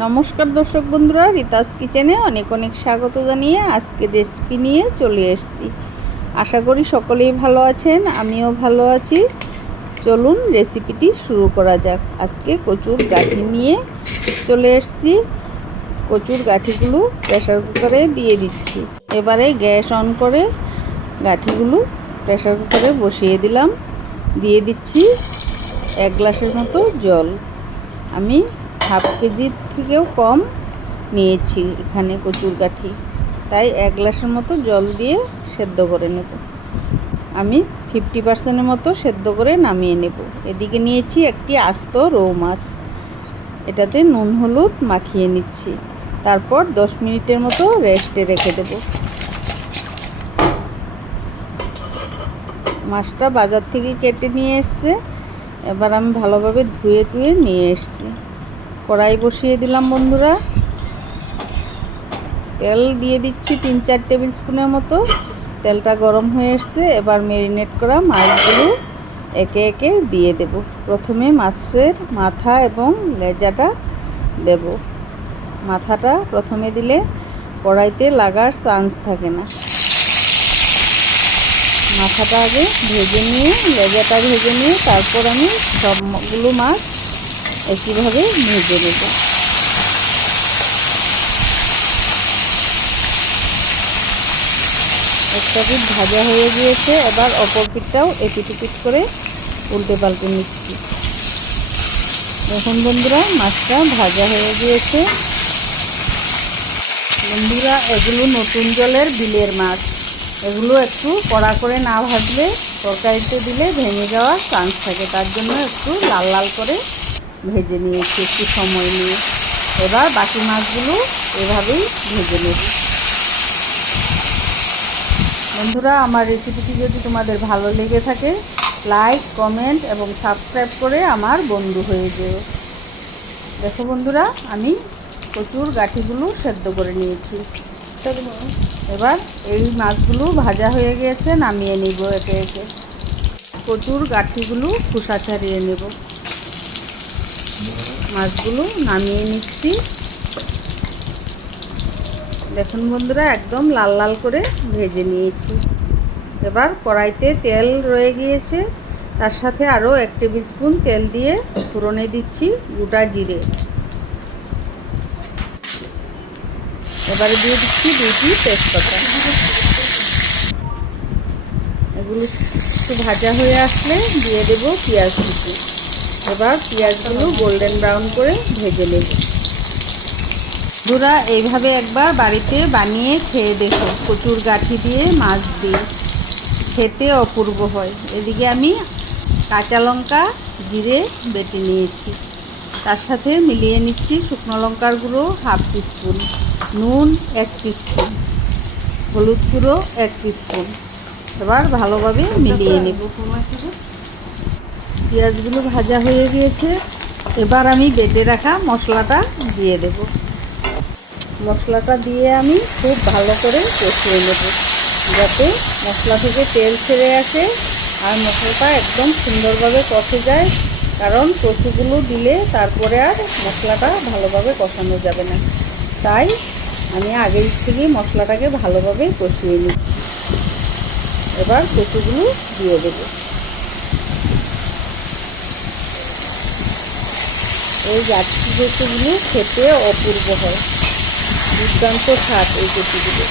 নমস্কার দর্শক বন্ধুরা, রিতাস কিচেনে অনেক অনেক স্বাগত জানিয়ে আজকে রেসিপি নিয়ে চলে এসেছি। আশা করি সকলেই ভালো আছেন, আমিও ভালো আছি। চলুন রেসিপিটি শুরু করা যাক। আজকে কচুর গাঠি নিয়ে চলে এসেছি। কচুর গাঠিগুলো প্রেশার কুকারে দিয়ে দিচ্ছি। এবারে গ্যাস অন করে গাঠিগুলো প্রেশার কুকারে বসিয়ে দিলাম। দিয়ে দিচ্ছি এক গ্লাসের মতো জল। আমি হাফ কেজির থেকেও কম নিয়েছি এখানে কচুর কাঠি তাই এক গ্লাসের মতো জল দিয়ে সেদ্ধ করে নেব। আমি ফিফটি পার্সেন্টের মতো সেদ্ধ করে নামিয়ে নেব। এদিকে নিয়েছি একটি আস্ত রৌ মাছ। এটাতে নুন, হলুদ মাখিয়ে নিচ্ছি। তারপর দশ মিনিটের মতো রেস্টে রেখে দেব। মাছটা বাজার থেকে কেটে নিয়ে এসছে। এবার আমি ভালোভাবে ধুয়ে টুয়ে নিয়ে এসছি। কড়াই বসিয়ে দিলাম বন্ধুরা। তেল দিয়ে দিচ্ছি তিন চার টেবিল স্পুনের মতো। তেলটা গরম হয়ে এসছে, এবার ম্যারিনেট করা মাছগুলো একে একে দিয়ে দেব। প্রথমে মাছের মাথা এবং লেজাটা দেব। মাথাটা প্রথমে দিলে কড়াইতে লাগার চান্স থাকে না। মাথাটা আগে ভেজে নিয়ে, লেজাটা ভেজে নিয়ে তারপর আমি সবগুলো মাছ একইভাবে ভেজে নেব? একটা পিঠ ভাজা হয়ে গিয়েছে, এবার অপর পিঠটাও এপিট করে উল্টে পাল্টে নিচ্ছি। এখন বন্ধুরা, মাছটা ভাজা হয়ে গিয়েছে। বন্ধুরা, এগুলো নতুন জলের বিলের মাছ। এগুলো একটু কড়া করে না ভাজলে, তরকারিতে দিলে ভেঙে যাওয়ার চান্স থাকে, তার জন্য একটু লাল লাল করে ভেজে নিয়েছি, একটু সময় নিয়ে। এবার বাকি মাছগুলো এভাবেই ভেজে নেব। বন্ধুরা, আমার রেসিপিটি যদি তোমাদের ভালো লেগে থাকে লাইক কমেন্ট এবং সাবস্ক্রাইব করে আমার বন্ধু হয়ে যেও। দেখো বন্ধুরা, আমি প্রচুর গাঠিগুলো সেদ্ধ করে নিয়েছি। এবার এই মাছগুলো ভাজা হয়ে গিয়েছে নামিয়ে নিব একে একে। প্রচুর গাঠিগুলো খোসা ছাড়িয়ে নেব। মাছগুলো নামিয়ে নিচ্ছি। দেখুন বন্ধুরা, একদম লাল লাল করে ভেজে নিয়েছি। এবার কড়াইতে তেল রয়ে গিয়েছে। তার সাথে আরও এক টেবিল স্পুন তেল দিয়ে ফোড়নে দিচ্ছি গোটা জিরে। এবারে দিয়ে দিচ্ছি দুইটি তেজপাতা। এগুলো একটু ভাজা হয়ে আসলে দিয়ে দেব পেঁয়াজ কুচি। এবার পেঁয়াজগুলো গোল্ডেন ব্রাউন করে ভেজে নেব। বন্ধুরা, এইভাবে একবার বাড়িতে বানিয়ে খেয়ে দেখো প্রচুর গাঠি দিয়ে মাছ দিয়ে। খেতে অপূর্ব হয়। এদিকে আমি কাঁচা লঙ্কা, জিরে বেটে নিয়েছি। তার সাথে মিলিয়ে নিচ্ছি শুকনো লঙ্কার গুঁড়ো হাফ টিস্পুন, নুন এক টিস্পুন, হলুদ গুঁড়ো এক টিস্পুন। এবার ভালোভাবে মিলিয়ে নেব। পেঁয়াজগুলো ভাজা হয়ে গিয়েছে। এবার আমি বেটে রাখা মশলাটা দিয়ে দেব। মশলাটা দিয়ে আমি খুব ভালো করে কষিয়ে নেব, যাতে মশলা থেকে তেল ছেড়ে আসে আর মশলাটা একদম সুন্দরভাবে কষে যায়, কারণ কচুগুলো দিলে তারপরে আর মশলাটা ভালোভাবে কষানো যাবে না। তাই আমি আগের থেকেই মশলাটাকে ভালোভাবে কষিয়ে নিচ্ছি। এবার কচুগুলো দিয়ে দেব। এই গাছটি কচুগুলো খেতে অপূর্ব হয়। দুর্দান্ত স্বাদ এই কচুগুলো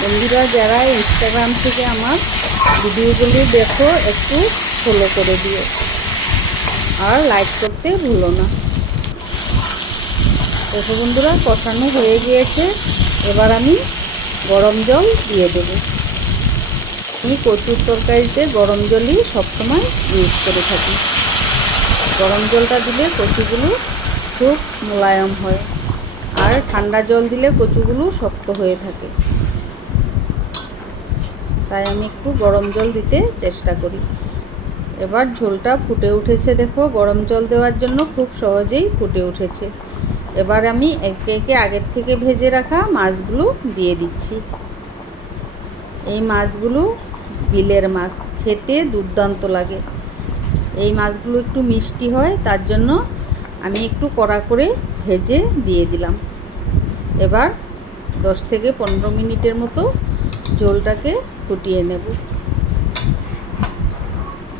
বন্ধুরা, যারা ইনস্টাগ্রাম থেকে আমার ভিডিওগুলি দেখো, একটু ফলো করে দিও। আর লাইক করতে ভুলো না। দেখো বন্ধুরা, কষানো হয়ে গিয়েছে। এবার আমি গরম জল দিয়ে দেব। আমি কচুর তরকারিতে গরম জলই সবসময় ইউজ করে থাকি। গরম জলটা দিলে কচুগুলো খুব মোলায়ম হয়। আর ঠান্ডা জল দিলে কচুগুলো শক্ত হয়ে থাকে। তাই আমি একটু গরম জল দিতে চেষ্টা করি। এবার ঝোলটা ফুটে উঠেছে দেখো। গরম জল দেওয়ার জন্য খুব সহজেই ফুটে উঠেছে। এবার আমি একে একে আগের থেকে ভেজে রাখা মাছগুলো দিয়ে দিচ্ছি। এই মাছগুলো বিলের মাছ। খেতে দুর্দান্ত লাগে। এই মাছগুলো একটু মিষ্টি হয়, তার জন্য আমি একটু কড়া করে ভেজে দিয়ে দিলাম। এবার দশ থেকে পনেরো মিনিটের মতো ঝোলটাকে ফুটিয়ে নেব।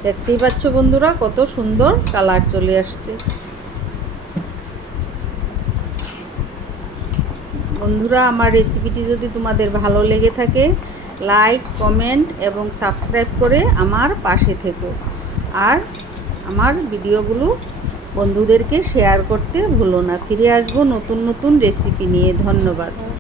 দেখতেই পাচ্ছ বন্ধুরা, কত সুন্দর কালার চলে আসছে। বন্ধুরা, আমার রেসিপিটি যদি তোমাদের ভালো লেগে থাকে, লাইক, কমেন্ট এবং সাবস্ক্রাইব করে আমার পাশে থেকো। আর আমার ভিডিওগুলো বন্ধুদেরকে শেয়ার করতে ভুলো না। ফিরে আসব নতুন নতুন রেসিপি নিয়ে। ধন্যবাদ।